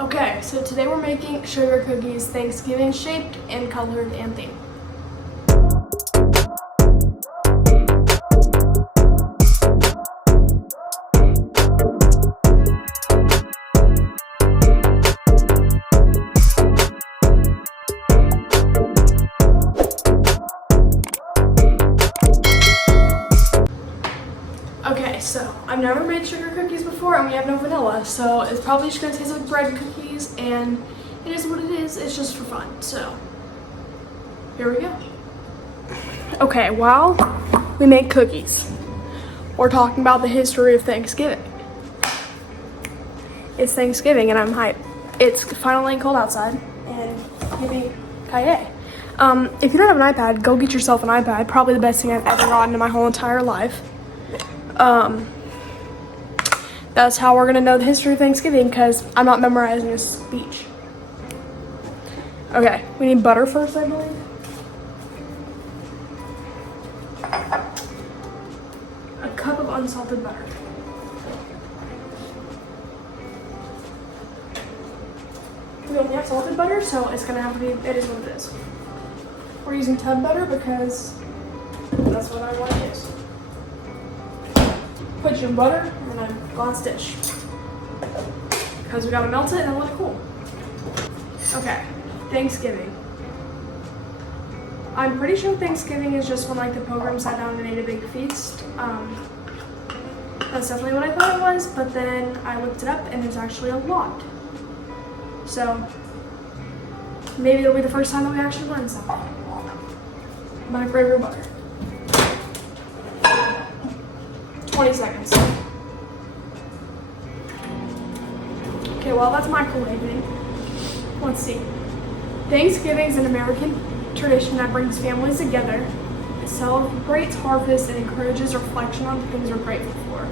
Okay, so today we're making sugar cookies, Thanksgiving shaped and colored and themed. Okay, so I've never made sugar cookies before and we have no vanilla, so it's probably just gonna taste like bread cookies, and it is what it is. It's just for fun, so here we go. Okay, while we make cookies, we're talking about the history of Thanksgiving. It's Thanksgiving and I'm hyped. It's finally cold outside and giving kaye. If you don't have an iPad, go get yourself an iPad. Probably the best thing I've ever gotten in my whole entire life. That's how we're gonna know the history of Thanksgiving, because I'm not memorizing a speech. Okay, we need butter first, I believe. A cup of unsalted butter. We only have salted butter, so it's gonna have to be, it is what it is. We're using tub butter because that's what I want to use. Put your butter in a glass dish because we gotta melt it and let it cool. Okay, Thanksgiving. I'm pretty sure Thanksgiving is just when like the Pilgrims sat down and ate a big feast. That's definitely what I thought it was, but then I looked it up and there's actually a lot. So maybe it'll be the first time that we actually learn something. My favorite butter. 20 seconds. Okay, well that's microwaving. Let's see. Thanksgiving is an American tradition that brings families together. It celebrates harvest and encourages reflection on the things we're grateful for.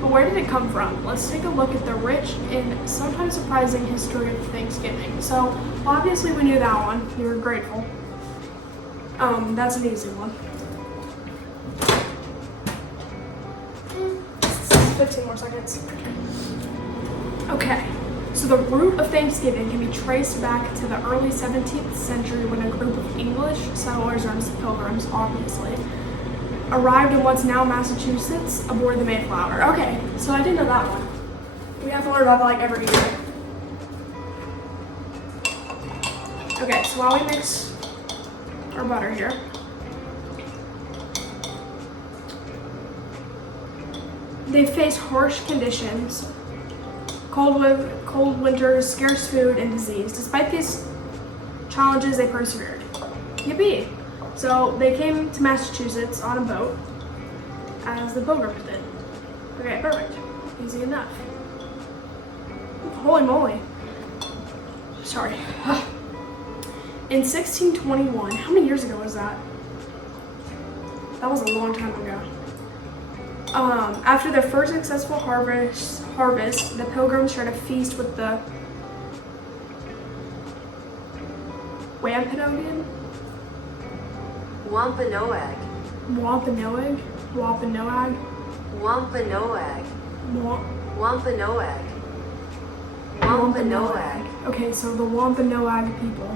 But where did it come from? Let's take a look at the rich and sometimes surprising history of Thanksgiving. So obviously we knew that one. We were grateful. That's an easy one. 15 more seconds. Okay, so the root of Thanksgiving can be traced back to the early 17th century when a group of English settlers, or Pilgrims obviously, arrived in what's now Massachusetts aboard the Mayflower. Okay, so I didn't know that one. We have to learn about that like every year. Okay, so while we mix our butter here, they face harsh conditions, cold winters, scarce food, and disease. Despite these challenges, they persevered. Yippee! So they came to Massachusetts on a boat, as the Pilgrims did. Okay, perfect. Easy enough. Holy moly. Sorry. In 1621, how many years ago was that? That was a long time ago. After their first successful harvest, the Pilgrims shared a feast with the Wampanoag. Wampanoag. Wampanoag? Wampanoag? Wampanoag. Wampanoag. Wampanoag. Wampanoag. Okay, so the Wampanoag people,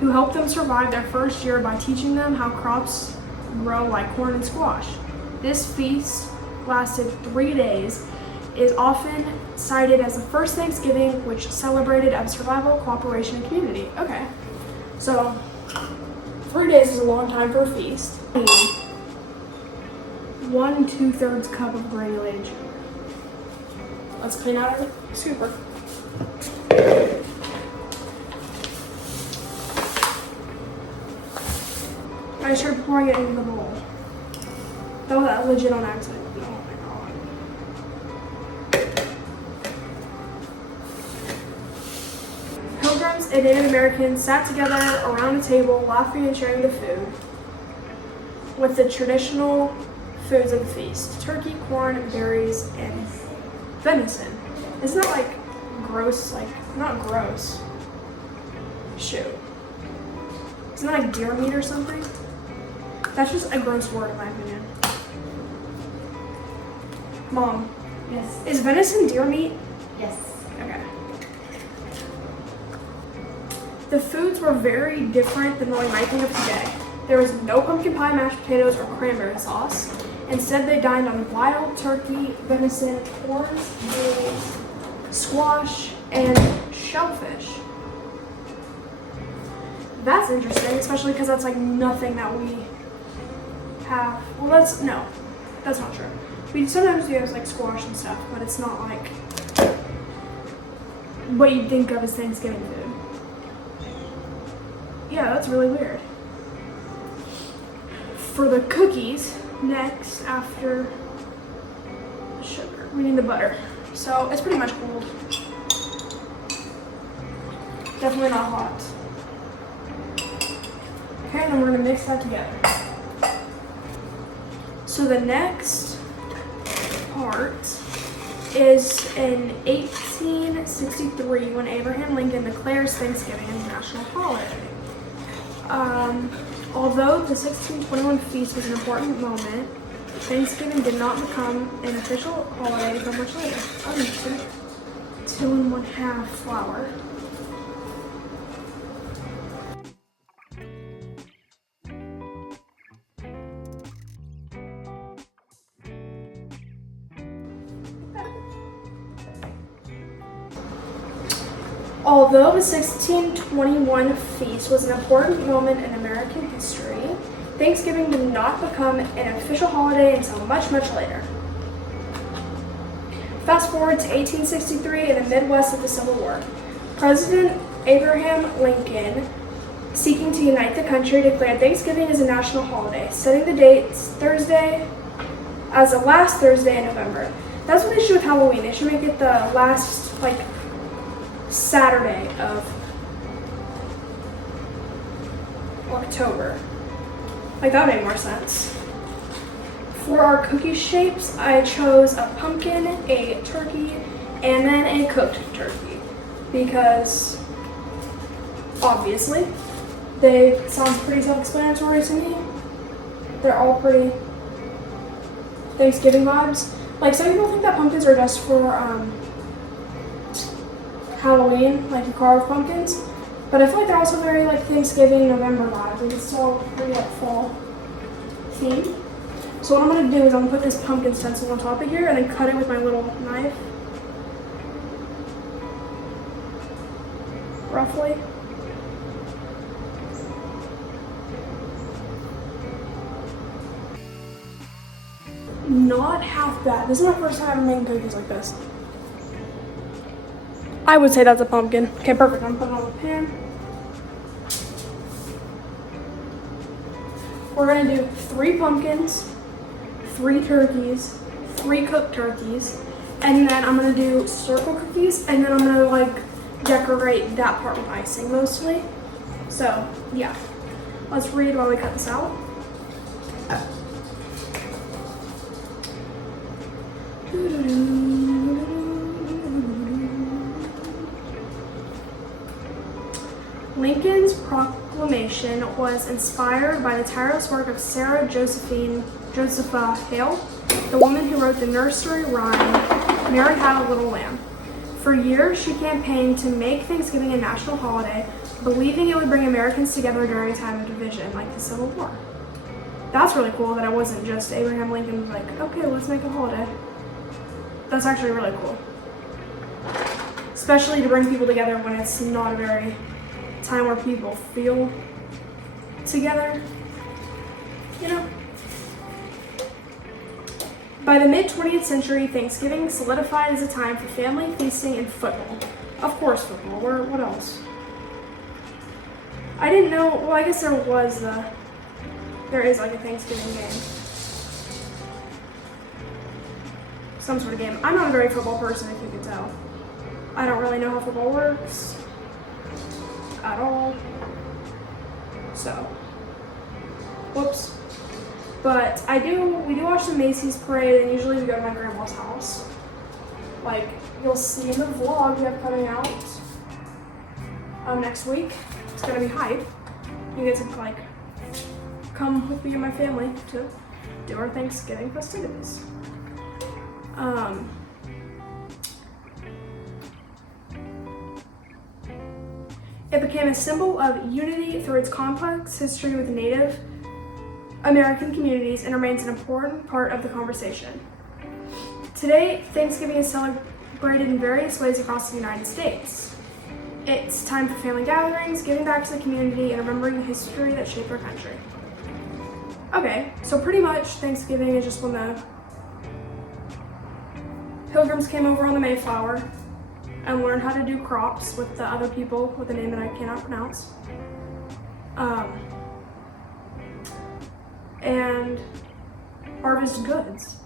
who helped them survive their first year by teaching them how crops grow like corn and squash. This feast lasted 3 days, is often cited as the first Thanksgiving, which celebrated of survival, cooperation, and community. Okay, so 3 days is a long time for a feast. 1 2/3 cup of granulated sugar. Let's clean out our scooper. I started pouring it into the bowl. That was legit on accident. Oh my god. Pilgrims and Native Americans sat together around a table, laughing and sharing the food with the traditional foods of the feast: turkey, corn, berries, and venison. Isn't that like gross? Like, not gross. Shoot. Isn't that like deer meat or something? That's just a gross word in my opinion. Mom, Yes. is venison deer meat? Yes. The foods were very different than what we might think of today. There was no pumpkin pie, mashed potatoes, or cranberry sauce. Instead, they dined on wild turkey, venison, corns, beans, squash, and shellfish. That's interesting, especially because that's like nothing that we have. Well, that's not true. We sometimes do have like squash and stuff, but it's not like what you'd think of as Thanksgiving food. Yeah, that's really weird. For the cookies, next after the sugar, we need the butter. So it's pretty much cold. Definitely not hot. Okay, then we're gonna mix that together. So the next part is in 1863 when Abraham Lincoln declares Thanksgiving a national holiday. Although the 1621 feast was an important moment, Thanksgiving did not become an official holiday until much later. Oh, interesting. 2 1/2 flour. Although the 1621 feast was an important moment in American history, Thanksgiving did not become an official holiday until much, much later. Fast forward to 1863 in the Midwest of the Civil War. President Abraham Lincoln, seeking to unite the country, declared Thanksgiving as a national holiday, setting the date Thursday as the last Thursday in November. That's what they should with Halloween. They should make it the last, Saturday of October. That would make more sense. For our cookie shapes, I chose a pumpkin, a turkey, and then a cooked turkey. Because, obviously, they sound pretty self-explanatory to me. They're all pretty Thanksgiving vibes. Some people think that pumpkins are just for, Halloween, you carve pumpkins, but I feel like they're also very Thanksgiving, November vibes. It's still pretty fall theme. So what I'm gonna do is I'm gonna put this pumpkin stencil on top of here and then cut it with my little knife, roughly. Not half bad. This is my first time ever making cookies like this. I would say that's a pumpkin. Okay, perfect. I'm putting it on the pan. We're gonna do 3 pumpkins, 3 turkeys, 3 cooked turkeys, and then I'm gonna do circle cookies, and then I'm gonna decorate that part with icing mostly. So yeah, let's read while we cut this out. Lincoln's proclamation was inspired by the tireless work of Sarah Josepha Hale, the woman who wrote the nursery rhyme, Mary Had a Little Lamb. For years, she campaigned to make Thanksgiving a national holiday, believing it would bring Americans together during a time of division, like the Civil War. That's really cool that it wasn't just Abraham Lincoln was okay, let's make a holiday. That's actually really cool. Especially to bring people together when it's not a very time where people feel together, By the mid-20th century, Thanksgiving solidified as a time for family, feasting, and football. Of course, football. What else? I didn't know. Well, I guess there is a Thanksgiving game. Some sort of game. I'm not a very football person, if you can tell. I don't really know how football works at all. So, whoops. But we do watch the Macy's parade, and usually we go to my grandma's house. You'll see in the vlog we have coming out next week. It's gonna be hype. You get to come with me and my family to do our Thanksgiving festivities. It became a symbol of unity through its complex history with Native American communities and remains an important part of the conversation. Today, Thanksgiving is celebrated in various ways across the United States. It's time for family gatherings, giving back to the community, and remembering the history that shaped our country. Okay, so pretty much Thanksgiving is just when the Pilgrims came over on the Mayflower and learned how to do crops with the other people with a name that I cannot pronounce. And harvest goods.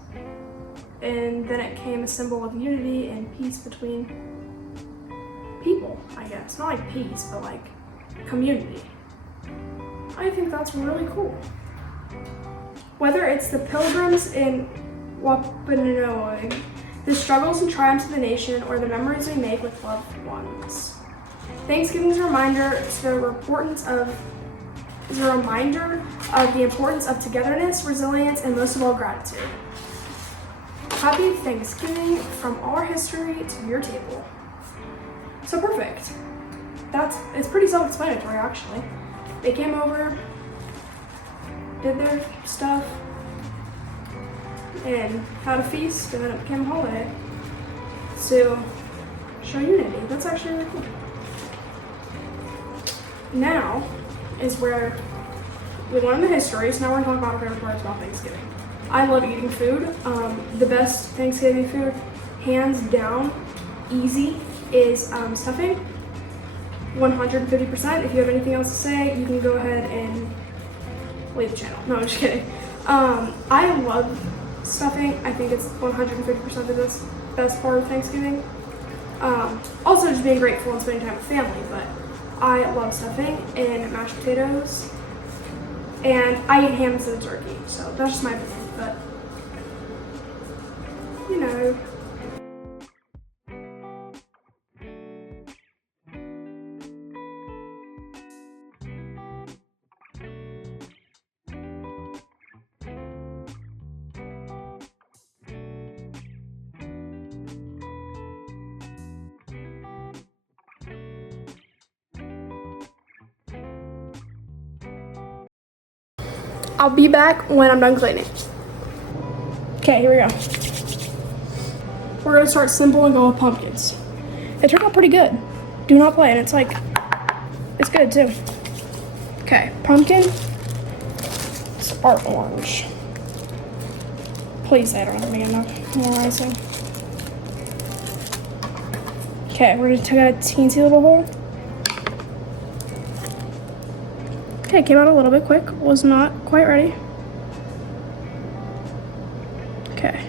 And then it became a symbol of unity and peace between people, I guess. Not like peace, but like community. I think that's really cool. Whether it's the Pilgrims in Wampanoag, the struggles and triumphs of the nation, or the memories we make with loved ones. Thanksgiving is a reminder of the importance of togetherness, resilience, and most of all, gratitude. Happy Thanksgiving from our history to your table. So perfect. It's pretty self-explanatory, actually. They came over, did their stuff, and had a feast, and then it became a holiday. So, show unity. That's actually really cool. Now is where we learn the history, so now we're going to talk about our favorite parts about Thanksgiving. I love eating food. The best Thanksgiving food, hands down, easy, is stuffing. 150%. If you have anything else to say, you can go ahead and leave the channel. No, I'm just kidding. I love stuffing. I think it's 150% the best part of Thanksgiving. Also just being grateful and spending time with family, but I love stuffing and mashed potatoes. And I eat ham instead of turkey, so that's just my opinion, but you know. I'll be back when I'm done cleaning. Okay, here we go. We're gonna start simple and go with pumpkins. It turned out pretty good. Do not play, and it's good too. Okay, pumpkin. Are orange. Please say I don't have to make enough more icing. Okay, we're gonna take out a teensy little hole. Okay, came out a little bit quick. Was not quite ready. Okay.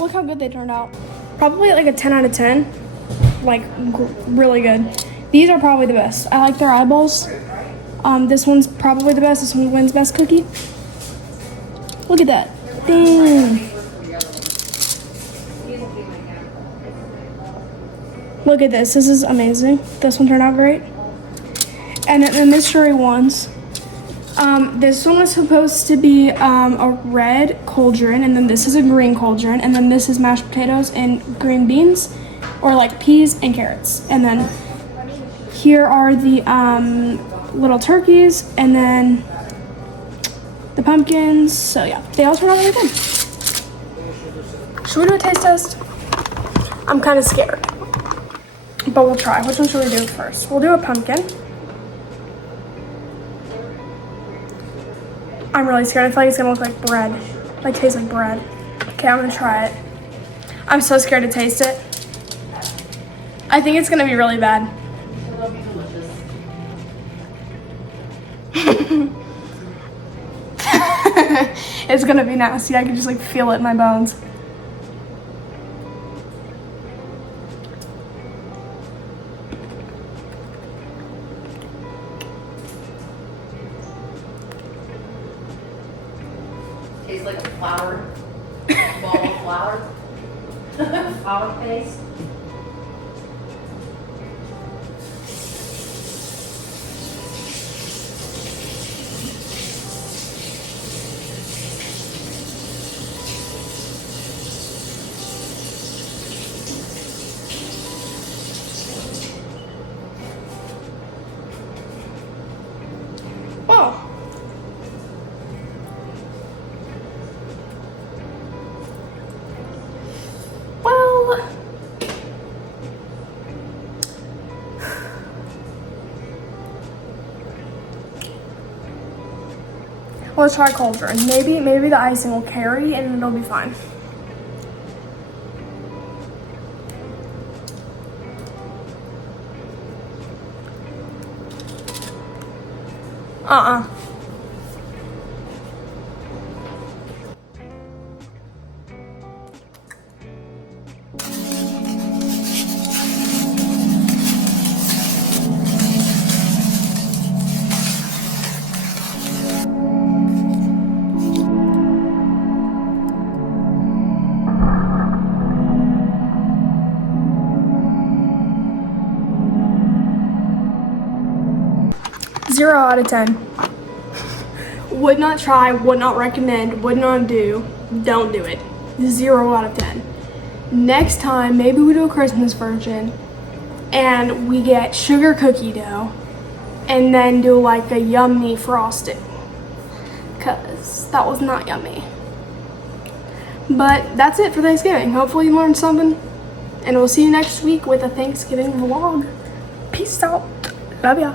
Look how good they turned out. Probably like a 10 out of 10. Like, really good. These are probably the best. I like their eyeballs. This one's probably the best. This one wins best cookie. Look at that. Dang. Look at this. This is amazing. This one turned out great. And then the mystery ones. This one was supposed to be a red cauldron, and then this is a green cauldron, and then this is mashed potatoes and green beans, or like peas and carrots. And then here are the little turkeys, and then the pumpkins. So yeah, they all turned out really good. Should we do a taste test? I'm kind of scared, but we'll try. Which one should we do first? We'll do a pumpkin. I'm really scared. I feel like it's gonna look like bread. Like taste like bread. Okay, I'm gonna try it. I'm so scared to taste it. I think it's gonna be really bad. It'll be delicious. It's gonna be nasty. I can just like feel it in my bones. Tastes like a flour, ball of flour, flour paste. Oh. Well, let's try cauldron. Maybe the icing will carry and it'll be fine. Uh-uh. Zero out of 10. Would not try, would not recommend, would not do. Don't do it. 0 out of 10. Next time, maybe we do a Christmas version and we get sugar cookie dough and then do like a yummy frosting. Cause that was not yummy. But that's it for Thanksgiving. Hopefully you learned something. And we'll see you next week with a Thanksgiving vlog. Peace out. Love ya.